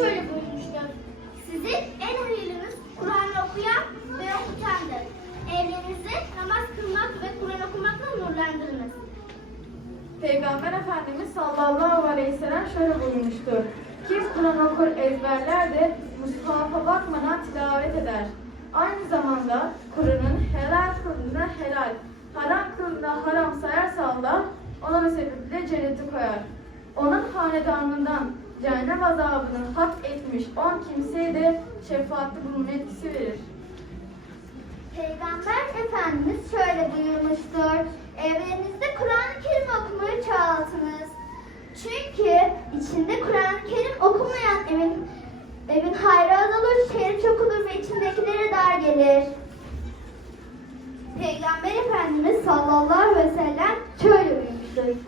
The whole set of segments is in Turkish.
şöyle buyurmuştur. Sizin en hayırlınız Kur'an okuyan ve okutandır. Evlerinizi namaz kılmak ve Kur'an okumakla nurlandırınız. Peygamber Efendimiz sallallahu aleyhi ve sellem şöyle buyurmuştur. Kim Kur'an okur ezberler de Musaf'a bakmadan tilavet eder. Aynı zamanda Kur'an'ın helal kılığına helal, haram kılığına haram sayarsa Allah ona bu sebeple cenneti koyar. Onun hanedanından cehennem azabını hak etmiş on kimseye de şefaatte bulunma etkisi verir. Peygamber Efendimiz şöyle buyurmuştur. Evlerinizde Kur'an-ı Kerim okumayı çoğaltınız. Çünkü içinde Kur'an-ı Kerim okumayan evin evin hayrı azalır, şehri çok olur ve içindekilere dar gelir. Peygamber Efendimiz sallallahu aleyhi ve sellem şöyle buyurmuştur.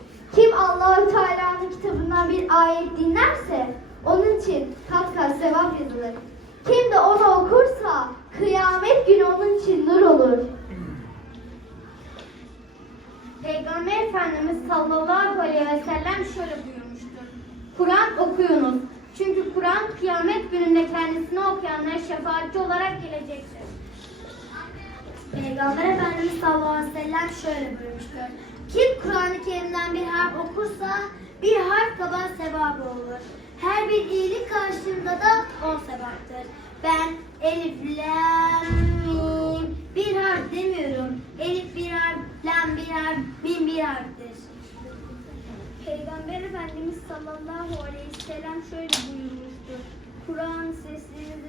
Ayet dinlerse onun için kat kat sevap yazılır. Kim de onu okursa kıyamet günü onun için nur olur. Peygamber Efendimiz sallallahu aleyhi ve sellem şöyle buyurmuştur. Kur'an okuyunuz. Çünkü Kur'an kıyamet gününde kendisini okuyanlara şefaatçi olarak gelecektir. Peygamber Efendimiz sallallahu aleyhi ve sellem şöyle buyurmuştur. Kim Kur'an-ı Kerim'den bir harf okursa bir harf kadar sevabı olur. Her bir iyilik karşılığında da on sevaptır. Ben elif, lam, bir harf demiyorum. Elif bir harf, lam bir harf, mim bir harftir. Peygamber Efendimiz sallallahu aleyhi ve sellem şöyle buyurmuştur. Kur'an süsleyiniz.